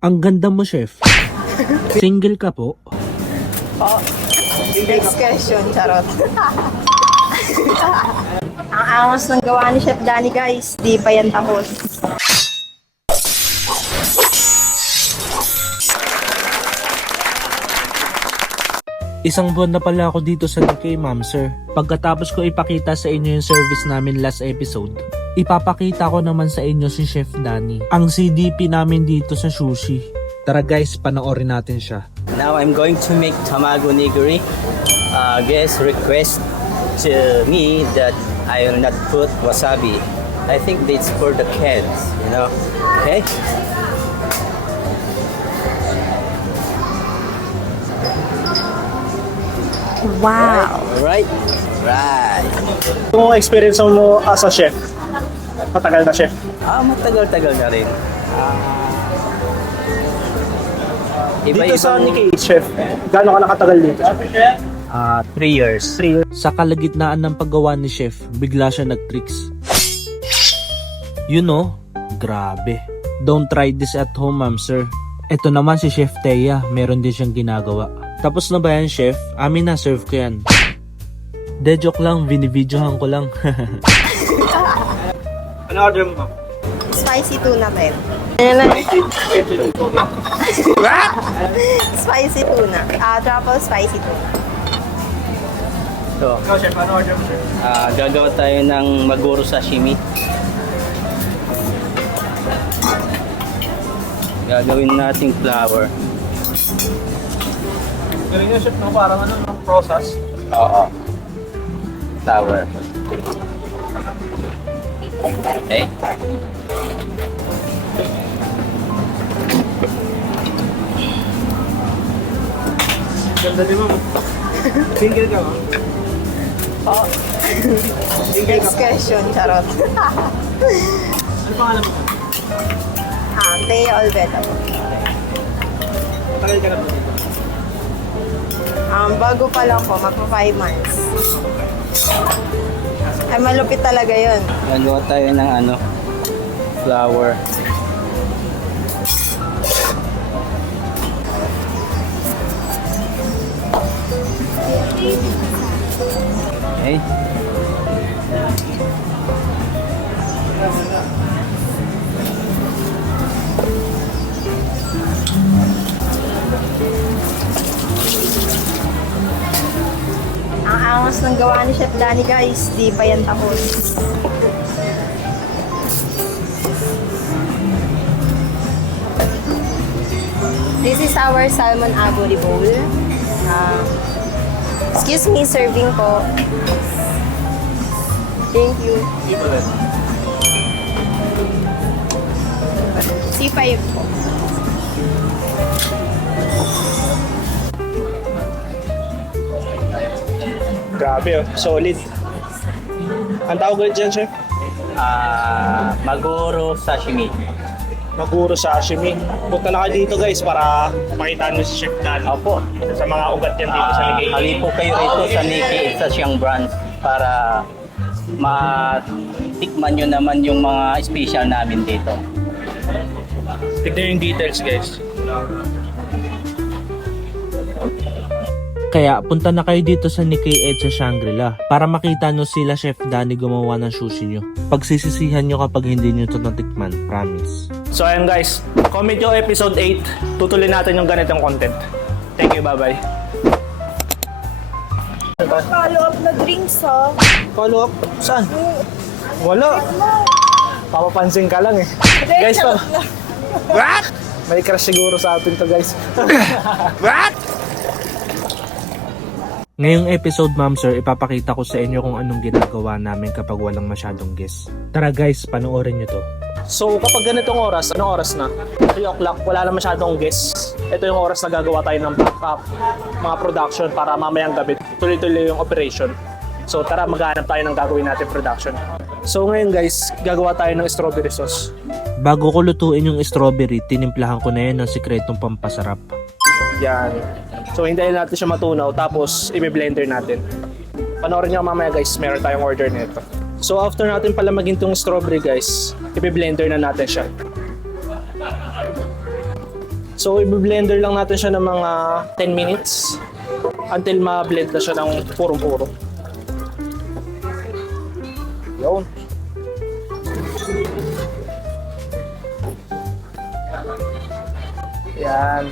Ang ganda mo, chef. Single ka po? Next question, charot. Ang angas ng gawa ni Chef Danny guys, di pa yan tapos. Isang buwan na pala ako dito sa UK, ma'am sir. Pagkatapos ko ipakita sa inyo yung service namin last episode, ipapakita ko naman sa inyo si Chef Danny, ang CDP namin dito sa sushi. Tara guys, panoorin natin siya. Now I'm going to make tamago nigiri. Uh, guest request to me that I will not put wasabi. I think it's for the kids, you know. Okay. Wow! Alright. Right. Kung experience mo as a chef, matagal na chef. Ah, matagal-tagal na rin. Iba Dito sa Nikkei chef, gaano ka nakatagal dito? Ah, three years. Sa kalagitnaan ng paggawa ni Chef, bigla siya nag-tricks. You know, grabe. Don't try this at home, ma'am sir. Ito naman si Chef Teya, meron din siyang ginagawa. Tapos na ba yan, Chef? Amin na, serve ko yan. De, joke lang, binibidyohan ko lang. Ano order mo? Spicy tuna pen. Ayan lang. spicy tuna. Ah, truffle spicy tuna. So, Ikaw chef, ano order mo chef? ah, gagawa tayo ng maguro sashimi. Gagawin nating flour. Galing niya chef, no? parang ano, ng process. Oo. Flour. Okay. Ganda din mo. Single ka mo? Oh. Next question, charot. Ano pangalan mo? ah, Teo Olveta. Matagal ka na po dito. Um, bago pa lang po, magpa 5 months. Ay, malupit talaga yun. Gagawa tayo ng ano, flour. Okay. Ng gawa ni Chef Danny guys, di pa yan tapos. This is our salmon aburi bowl. Ah, excuse me, serving po. Thank you. C5 po. Grabe oh, solid. Ang tawag ulit dyan chef? Ah, maguro sashimi. Maguro sashimi. Punta na kayo dito guys para makita nyo si Chef Dan. Opo. Sa mga ugat yan dito sa Ah, Nikkei. halipo kayo rito sa Nikki sa siyang brand para matikman nyo naman yung mga special namin dito. Tignan yung details guys. Kaya punta na kayo dito sa Nikkei Ed sa Shangri-La para makita nyo sila Chef Danny gumawa ng sushi nyo. Pagsisisihan nyo kapag hindi nyo ito natikman, promise. So ayun guys, comment yung episode 8. Tutuloy natin yung ganitong content. Thank you, bye-bye. Follow up na drinks ha. Follow up? Saan? Wala. Papapansin ka lang eh. Guys, pa. What? May crush siguro sa atin to guys. What? Ngayong episode, ma'am sir, ipapakita ko sa inyo kung anong ginagawa namin kapag walang masyadong guests. Tara guys, panoorin nyo to. So kapag ganitong oras, anong oras na? 3 o'clock, wala na masyadong guests. Ito yung oras na gagawa tayo ng backup, mga production para mamayang gabi tuloy-tuloy yung operation. So tara, maghanap tayo ng gagawin natin production. So ngayon guys, gagawa tayo ng strawberry sauce. Bago ko lutuin yung strawberry, tinimplahan ko na yan ng sikretong pampasarap. Yan. So hintayin natin siya matunaw tapos i-blender natin. Panoorin nyo mamaya guys, meron tayong order nito. So after natin pala maging tong strawberry guys, i-blender na natin siya. So, i-blender lang natin siya ng mga 10 minutes until ma-blend na siya ng purong-puro. Yun. Yan.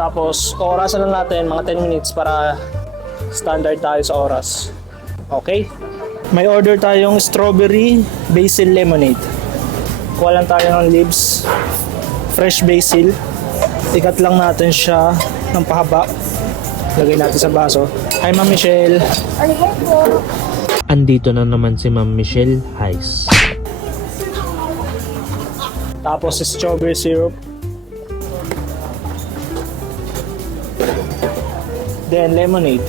Tapos, orasan lang natin mga 10 minutes para standard tayo sa oras. Okay? May order tayong strawberry basil lemonade. Kuha lang tayo ng leaves, fresh basil. Ikat lang natin siya ng pahaba. Lagay natin sa baso. Hi, Ma'am Michelle. Andito na naman si Ma'am Michelle Heiss. Tapos strawberry syrup. Then lemonade.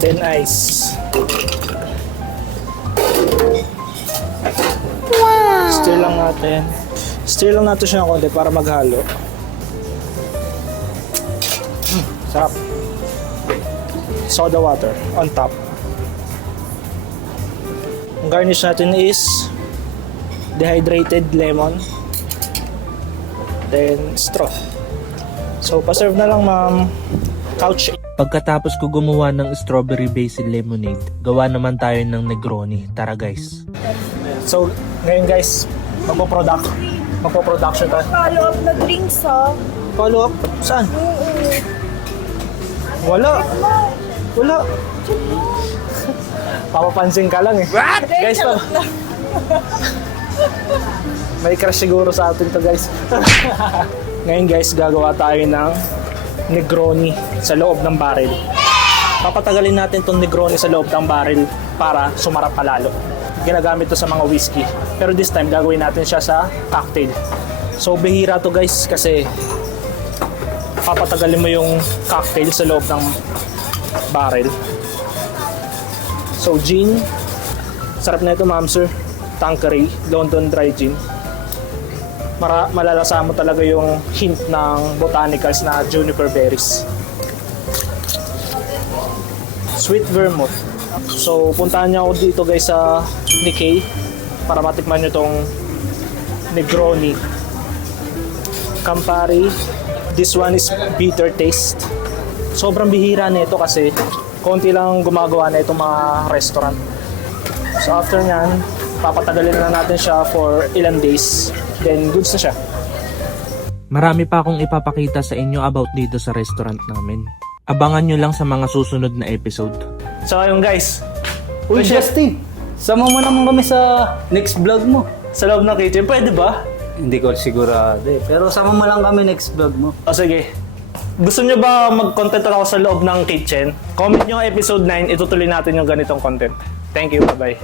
Then ice. Stir lang natin. Stir lang natin siya ng konti para maghalo. Sarap. Soda water on top. Ang garnish natin is dehydrated lemon. Then straw. So, paserve na lang ma'am. Couch. Pagkatapos ko gumawa ng strawberry basil lemonade, gawa naman tayo ng Negroni. Tara guys. So, ngayon guys, magpo-product. Magpo-production tayo. Follow up na drinks ha. Follow up? Saan? Wala. Wala. Papapansin ka lang eh. What? Guys, pa. May crush siguro sa atin to guys. Ngayon guys, gagawa tayo ng Negroni sa loob ng barrel. Papatagalin natin tong Negroni sa loob ng barrel para sumarap palalo. Ginagamit to sa mga whiskey. Pero this time, gagawin natin siya sa cocktail. So, bihira to guys kasi papatagalin mo yung cocktail sa loob ng barrel. So, gin. Sarap na ito, ma'am sir. Tanqueray, London Dry Gin. Mara, malalasa mo talaga yung hint ng botanicals na juniper berries. Sweet vermouth. So, puntahan niyo ako dito guys sa Nikkei para matikman nyo tong Negroni Campari. This one is bitter taste. Sobrang bihira nito kasi konti lang gumagawa na itong mga restaurant. So after nyan, papatagalin na natin siya for ilang days. Then goods na siya. Marami pa akong ipapakita sa inyo about dito sa restaurant namin. Abangan nyo lang sa mga susunod na episode. So ayun guys, Uy, Justin! Sama mo naman kami sa next vlog mo. sa loob ng kitchen, pwede ba? Hindi ko sigurado eh. Pero sama mo lang kami next vlog mo. O sige. Gusto nyo ba mag-content ako sa loob ng kitchen? Comment nyo episode 9, itutuloy natin yung ganitong content. Thank you, bye-bye.